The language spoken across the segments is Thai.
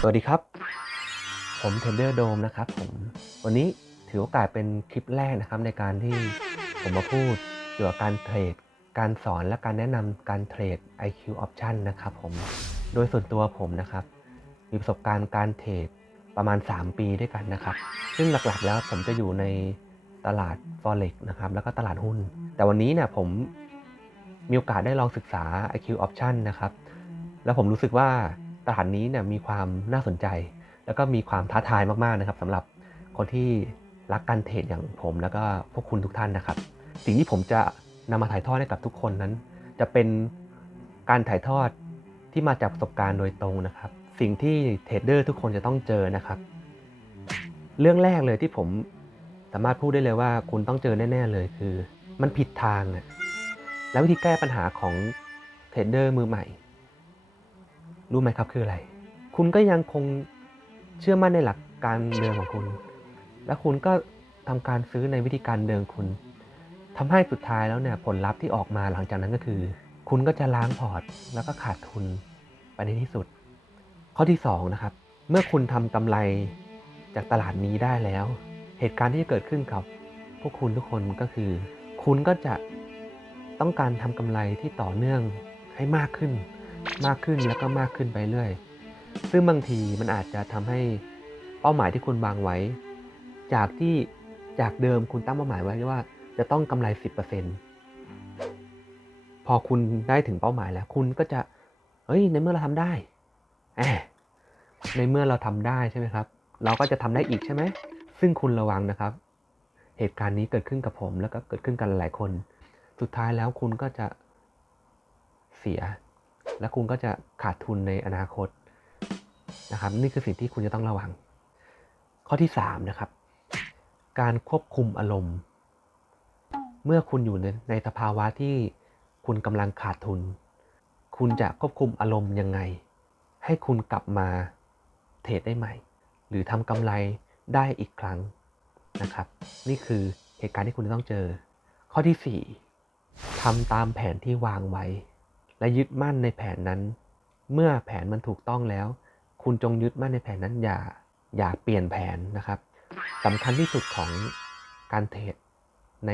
สวัสดีครับ ผมเทนเดอร์โดมนะครับผมวันนี้ถือโอกาสเป็นคลิปแรกนะครับในการที่ผมมาพูดเกี่ยวกับการเทรด การสอนและการแนะนำการเทรด IQ Option นะครับผมโดยส่วนตัวผมนะครับ มีประสบการณ์การเทรดประมาณ 3 ปีด้วยกันนะครับ ซึ่งหลักๆแล้วผมจะอยู่ในตลาด Forex นะครับแล้วก็ตลาดหุ้น แต่วันนี้เนี่ยผมมีโอกาสได้ลองศึกษา IQ Option นะครับ แล้วผมรู้สึกว่า ตลาดนี้เนี่ยมีความน่าสนใจ แล้วก็มีความท้าทายมากๆนะครับสำหรับคนที่รักการเทรดอย่างผมแล้วก็พวกคุณทุกท่านนะครับ สิ่งที่ผมจะนำมาถ่ายทอดให้กับทุกคนนั้น จะเป็นการถ่ายทอดที่มาจากประสบการณ์โดยตรงนะครับ สิ่งที่เทรดเดอร์ทุกคนจะต้องเจอนะครับ เรื่องแรกเลยที่ผมสามารถพูดได้เลยว่าคุณต้องเจอแน่ ๆเลยคือ มันผิดทางแล้ววิธีแก้ปัญหาของเทรดเดอร์มือใหม่ รู้ไหมครับคืออะไร คุณก็ยังคงเชื่อมั่นในหลักการเดิมของคุณ และคุณก็ทำการซื้อในวิธีการเดิมคุณทำให้สุดท้ายแล้วเนี่ยผลลัพธ์ที่ออกมาหลังจากนั้นก็คือ คุณก็จะล้างพอร์ตแล้วก็ขาดทุนไปในที่สุด ข้อที่สองนะครับ เมื่อคุณทำกำไรจากตลาดนี้ได้แล้ว เหตุการณ์ที่จะเกิดขึ้นกับพวกคุณทุกคนก็คือ คุณก็จะต้องการทำกำไรที่ต่อเนื่องให้มากขึ้น มากขึ้นแล้วก็มากขึ้นไปเรื่อย ซึ่งบางทีมันอาจจะทำให้เป้าหมายที่คุณวางไว้ จากที่จากเดิมคุณตั้งเป้าหมายไว้ว่าจะต้องกำไร 10%พอคุณได้ถึงเป้าหมายแล้ว คุณก็จะเฮ้ยในเมื่อเราทำได้แอบในเมื่อเราทำได้ใช่ไหมครับ เราก็จะทำได้อีกใช่ไหม ซึ่งคุณระวังนะครับ เหตุการณ์นี้เกิดขึ้นกับผมแล้วก็เกิดขึ้นกันหลายคน สุดท้ายแล้วคุณก็จะเสีย และคุณก็จะขาดทุนในอนาคตนะครับ นี่คือสิ่งที่คุณจะต้องระวัง ข้อที่3นะครับ การควบคุมอารมณ์ เมื่อคุณอยู่ในในสภาวะที่คุณกำลังขาดทุน คุณจะควบคุมอารมณ์ยังไง ให้คุณกลับมาเทรดได้ใหม่ หรือทำกำไรได้อีกครั้งนะครับ นี่คือเหตุการณ์ที่คุณจะต้องเจอ ข้อที่ 4ทำตามแผนที่วางไว้ และยึดมั่นในแผนนั้น เมื่อแผนมันถูกต้องแล้ว คุณจงยึดมั่นในแผนนั้นอย่าอย่าเปลี่ยนแผนนะครับสำคัญที่สุดของการเทรดใน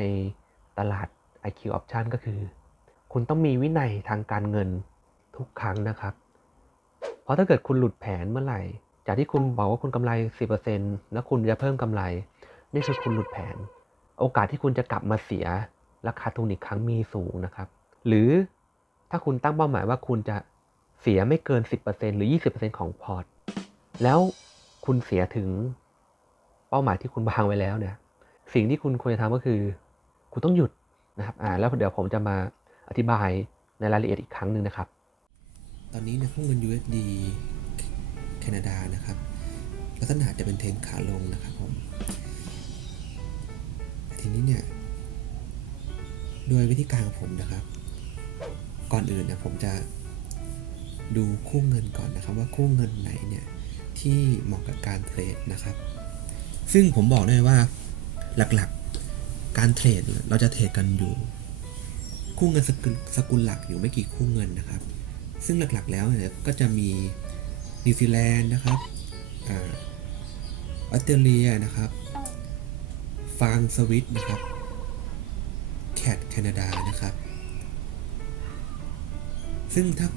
ตลาด IQ Option ก็คือ คุณต้องมีวินัยทางการเงินทุกครั้งนะครับ เพราะถ้าเกิดคุณหลุดแผนเมื่อไหร่ จากที่คุณบอกว่าคุณกำไร 10%แล้วคุณจะเพิ่มกำไร นี่คือคุณหลุดแผน โอกาสที่คุณจะกลับมาเสียราคาทุนอีกครั้งมีสูงนะครับ หรือ ถ้าคุณตั้งเป้าหมายว่าคุณจะเสียไม่เกิน 10%หรือ 20%ของพอร์ต แล้วคุณเสียถึงเป้าหมายที่คุณวางไว้แล้วเนี่ย สิ่งที่คุณควรจะทำก็คือ คุณต้องหยุดนะครับ อ่า แล้วเดี๋ยวผมจะมาอธิบายในรายละเอียดอีกครั้งหนึ่งนะครับ ตอนนี้เนี่ยหุ้นเงิน USD แคนาดานะครับ ลักษณะจะเป็นเทรนขาลงนะครับผม ทีนี้เนี่ย โดยวิธีการของผมนะครับ ก่อนอื่นเนี่ยผมจะดูคู่เงินก่อนนะครับว่าคู่เงินไหนเนี่ยที่เหมาะกับการเทรดนะครับ ซึ่งผมบอกได้ว่าหลักๆการเทรดเราจะเทรดกันอยู่ คู่เงินสกุลสกุลหลักอยู่ไม่กี่คู่เงินนะครับ ซึ่งหลักๆแล้วเนี่ยก็จะมีนิวซีแลนด์นะครับอออสเตรเลียนะครับฟางสวิตนะครับแคดแคนาดานะครับ ซึ่งถ้า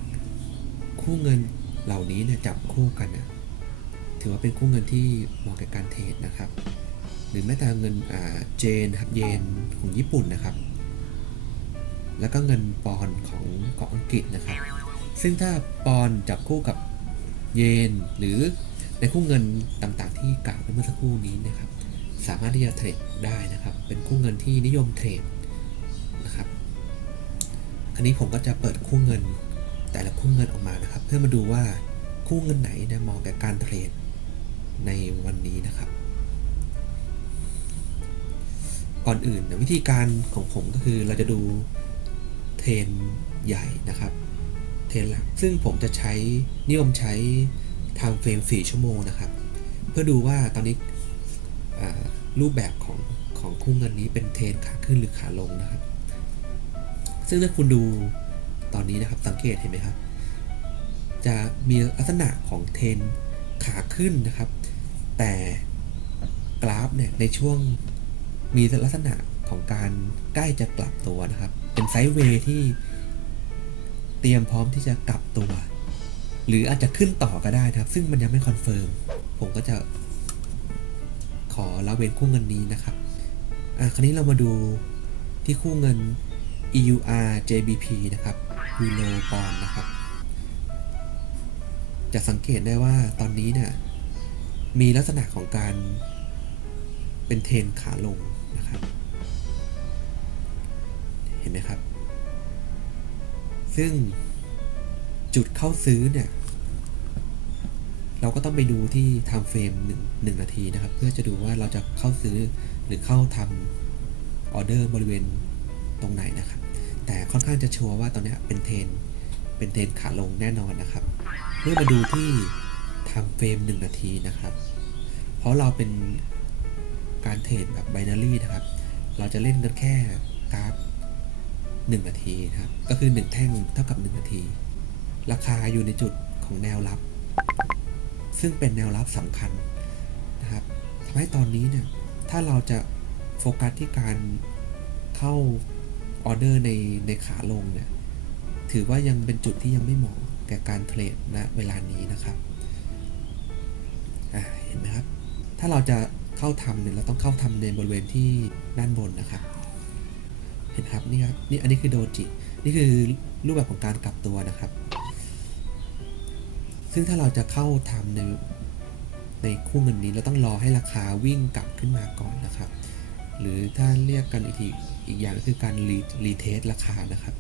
คู่เงินเหล่านี้เนี่ยจับคู่กันนะถือว่าเป็นคู่เงินที่เหมาะกับการเทรดนะครับ หรือแม้แต่เงินอ่าเจนครับเยนของญี่ปุ่นนะครับ แล้วก็เงินปอนของของอังกฤษนะครับ ซึ่งถ้าปอนจับคู่กับเยนหรือในคู่เงินต่างๆ ที่กล่าวไปเมื่อสักครู่นี้นะครับ สามารถที่จะเทรดได้นะครับ เป็นคู่เงินที่นิยมเทรดนะครับ อันนี้ผมก็จะเปิดคู่เงิน แต่ละคู่เงินออกมานะครับ เพื่อมาดูว่าคู่เงินไหนเนี่ยเหมาะกับการเทรดในวันนี้นะครับ ก่อนอื่นนะวิธีการของผมก็คือเราจะดูเทรนใหญ่นะครับ เทรนหลักซึ่งผมจะใช้นิยมใช้ทม์เฟรม4 ชั่วโมงนะครับ เพื่อดูว่าตอนนี้รูปแบบของของคู่เงินนี้เป็นเทรนขาขึ้นหรือขาลงนะครับ ซึ่งถ้าคุณดู อนนี้นะครับ สังเกตเห็นไหมครับ จะมีลักษณะของเทนขาขึ้นนะครับ แต่กราฟเนี่ยในช่วงมีลักษณะของการใกล้จะกลับตัวนะครับ เป็นไซด์เวย์ที่เตรียมพร้อมที่จะกลับตัว หรืออาจจะขึ้นต่อก็ได้นะครับ ซึ่งมันยังไม่คอนเฟิร์มผมก็จะขอละเว้นคู่เงินนี้นะครับ อะ คราวนี้เรามาดูที่คู่เงิน EUR JBP นะครับ ยูโรปอนนะครับ จะสังเกตได้ว่าตอนนี้เนี่ยมีลักษณะของการเป็นเทนขาลงนะครับ เห็นไหมครับ ซึ่งจุดเข้าซื้อเนี่ย เราก็ต้องไปดูที่ time frame หนึ่งหนึ่งนาทีนะครับ เพื่อจะดูว่าเราจะเข้าซื้อหรือเข้าทำออเดอร์บริเวณตรงไหนนะครับ แต่ค่อนข้างจะชัวร์ว่าตอนนี้เป็นเทน เป็นเทนขาลงแน่นอนนะครับ เมื่อมาดูที่ทำเฟรม 1 นาทีนะครับ เพราะเราเป็นการเทรดแบบไบนารีนะครับ เราจะเล่นกันแค่กราฟ1นาทีนะครับ ก็คือ 1 แท่งเท่ากับ 1 นาที ราคาอยู่ในจุดของแนวรับ ซึ่งเป็นแนวรับสำคัญนะครับทำให้ตอนนี้เนี่ย ถ้าเราจะโฟกัสที่การเข้า ออเดอร์ในในขาลงเนี่ยถือว่ายังเป็นจุดที่ยังไม่เหมาะแก่การเทรดณเวลานี้นะครับเห็นไหมครับ ถ้าเราจะเข้าทำเนี่ยเราต้องเข้าทำในบริเวณที่ด้านบนนะครับ เห็นครับนี่ครับนี่อันนี้คือโดจิ นี่คือรูปแบบของการกลับตัวนะครับ ซึ่งถ้าเราจะเข้าทำในในคู่เงินนี้เราต้องรอให้ราคาวิ่งกลับขึ้นมาก่อนนะครับ หรือถ้าเรียกกันอีกทีอีกอย่างก็คือการรีรีเทสราคานะครับ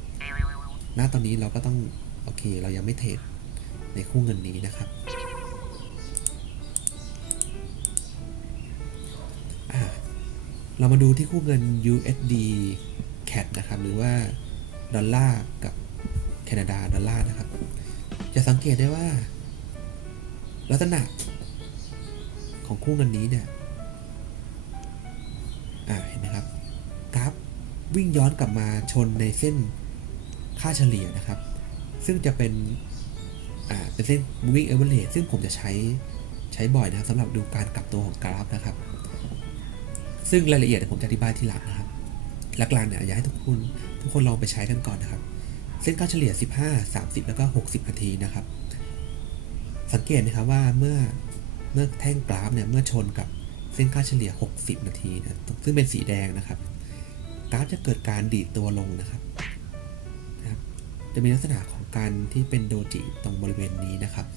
ณ ตอนนี้เราก็ต้อง โอเค เรายังไม่เทรดในคู่เงินนี้นะครับเรามาดูที่คู่เงิน USD CAD นะครับ หรือว่า ดอลลาร์กับแคนาดาดอลลาร์นะครับ จะสังเกตได้ว่า ลักษณะของคู่เงินนี้เนี่ย อ่าเห็นไหมครับกราฟวิ่งย้อนกลับมาชนในเส้นค่าเฉลี่ยนะครับ ซึ่งจะเป็นอ่าเป็นเส้น moving average ซึ่งผมจะใช้ใช้บ่อยนะครับสำหรับดูการกลับตัวของกราฟนะครับ ซึ่งรายละเอียดผมจะอธิบายทีหลังนะครับหลักๆเนี่ยอยากให้ทุกคนทุกคนลองไปใช้กันก่อนนะครับ เส้นค่าเฉลี่ย 15 30 แล้วก็ 60 นาทีนะครับ สังเกตนะครับว่าเมื่อเมื่อแท่งกราฟเนี่ยเมื่อชนกับ เส้นค่าเฉลี่ย 60 นาทีนะซึ่งเป็นสีแดงนะครับ กราฟจะเกิดการดีดตัวลงนะครับนะครับ จะมีลักษณะของการที่เป็นโดจิตรงบริเวณนี้นะครับ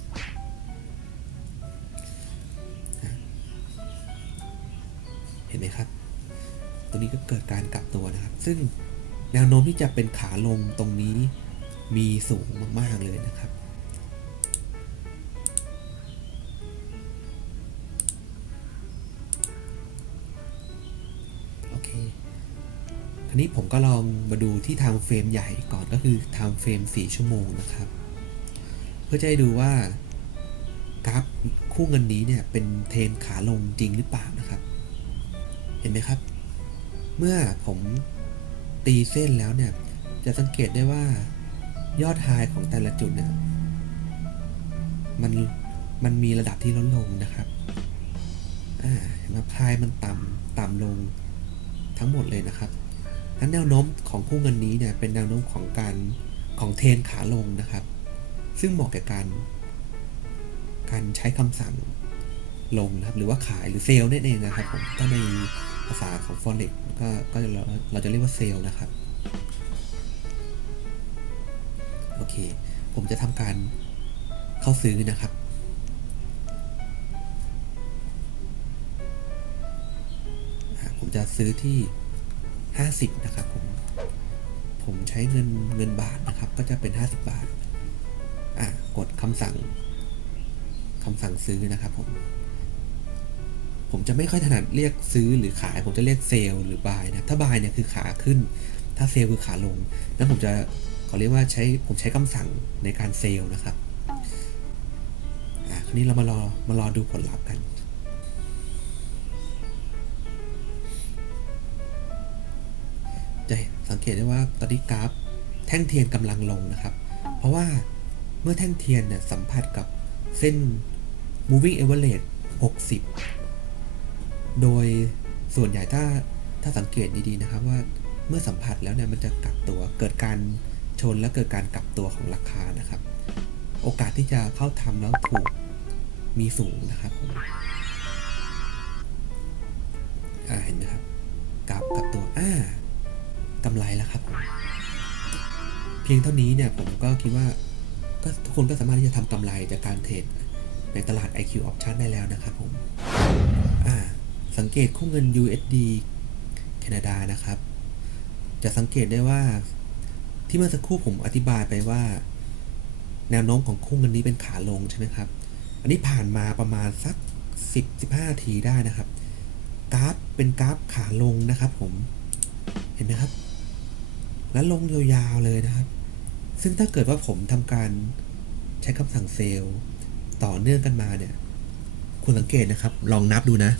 เห็นไหมครับตรงนี้ก็เกิดการกลับตัวนะครับ ซึ่งแนวโน้มที่จะเป็นขาลงตรงนี้มีสูงมาก ๆ เลยนะครับ ทีนี้ผมก็ลองมาดูที่ time frame ใหญ่ก่อนก็คือ time frame 4ชั่วโมงนะครับ เพื่อจะให้ดูว่ากราฟคู่เงินนี้เนี่ยเป็นเทรนขาลงจริงหรือเปล่านะครับ เห็นไหมครับ เมื่อผมตีเส้นแล้วเนี่ยจะสังเกตได้ว่ายอดไฮของแต่ละจุดเนี่ยมันมันมีระดับที่ลดลงนะครับอ่าเห็นไหมไฮมันต่ำต่ำลงทั้งหมดเลยนะครับ นั้นแนวโน้มของคู่เงินนี้เนี่ยเป็นแนวโน้มของการของเทรนขาลงนะครับ ซึ่งเหมาะแกับการ การใช้คำสั่งลงนะครับ หรือว่าขายหรือเซลล์นั่นเองนะครับผมถ้าในภาษาของ Forex ก็ก็เราเราจะเรียกว่าเซลล์นะครับ โอเค ผมจะทำการเข้าซื้อนะครับผมจะซื้อที่ 50 นะครับผม ผมใช้เงินเงินบาทนะครับ ก็จะเป็น 50 บาท อ่ากดคำสั่งคำสั่งซื้อนะครับผม ผมจะไม่ค่อยถนัดเรียกซื้อหรือขาย ผมจะเรียกเซลล์หรือบายนะ ถ้าบายเนี่ยคือขาขึ้น ถ้าเซลล์คือขาลง แล้วผมจะเขาเรียกว่าใช้ผมใช้คำสั่งในการเซลล์นะครับ อ่าคราวนี้เรามารอมารอดูผลลัพธ์กัน จะสังเกตได้ว่าตอนนี้กราฟแท่งเทียนกำลังลงนะครับ เพราะว่าเมื่อแท่งเทียนเนี่ยสัมผัสกับเส้น moving average 60 โดยส่วนใหญ่ถ้าถ้าสังเกตดีๆนะครับว่าเมื่อสัมผัสแล้วเนี่ยมันจะกลับตัวเกิดการชนและเกิดการกลับตัวของราคานะครับ โอกาสที่จะเข้าทำแล้วถูกมีสูงนะครับผมอ่าเห็นไหมครับกลับกลับตัวอ่า กำไรแล้วครับ เพียงเท่านี้เนี่ยผมก็คิดว่าก็ทุกคนก็สามารถที่จะทำกำไรจากการเทรดในตลาด IQ Option ได้แล้วนะครับผมสังเกตคู่เงิน USD แคนาดานะครับ จะสังเกตได้ว่าที่เมื่อสักครู่ผมอธิบายไปว่า แนวโน้มของคู่เงินนี้เป็นขาลงใช่ไหมครับ อันนี้ผ่านมาประมาณสัก 10-15นาทีได้นะครับ กราฟเป็นกราฟขาลงนะครับผม เห็นไหมครับ แล้วลงยาวๆเลยนะครับ ซึ่งถ้าเกิดว่าผมทำการใช้คำสั่งเซลล์ต่อเนื่องกันมาเนี่ย คุณสังเกตนะครับ ลองนับดูนะ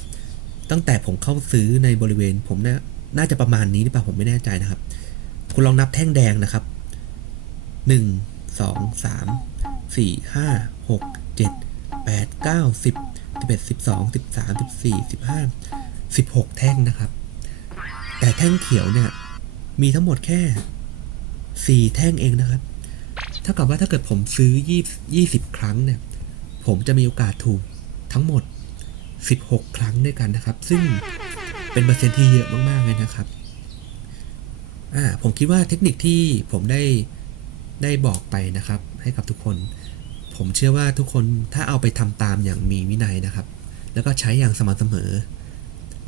ตั้งแต่ผมเข้าซื้อในบริเวณ ผมน่าน่าจะประมาณนี้หรือเปล่าผมไม่แน่ใจนะครับ คุณลองนับแท่งแดงนะครับหนึ่งสองสามสี่ห้าหกเจ็ดแปดเก้าสิบสิบเอ็ดสิบสองสิบสามสิบสี่สิบห้าสิบหกแท่งนะครับ แต่แท่งเขียวเนี่ย มีทั้งหมดแค่สี่แท่งเองนะครับ เท่ากับว่าถ้าเกิดผมซื้อยี่ยี่สิบครั้งเนี่ย ผมจะมีโอกาสถูกทั้งหมด 16 ครั้งด้วยกันนะครับ ซึ่งเป็นเปอร์เซ็นต์ที่เยอะมากๆเลยนะครับ อ่า ผมคิดว่าเทคนิคที่ผมได้ได้บอกไปนะครับ ให้กับทุกคน ผมเชื่อว่าทุกคนถ้าเอาไปทำตามอย่างมีวินัยนะครับ แล้วก็ใช้อย่างสม่ำเสมอ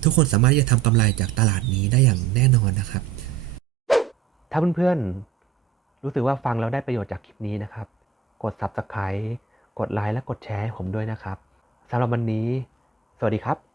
ทุกคนสามารถจะทำกำไรจากตลาดนี้ได้อย่างแน่นอนนะครับ ถ้าเพื่อนๆ รู้สึกว่าฟังแล้วได้ประโยชน์จากคลิปนี้นะครับ กด Subscribe กดไลค์และกดแชร์ให้ผมด้วยนะครับสำหรับวันนี้ สวัสดีครับ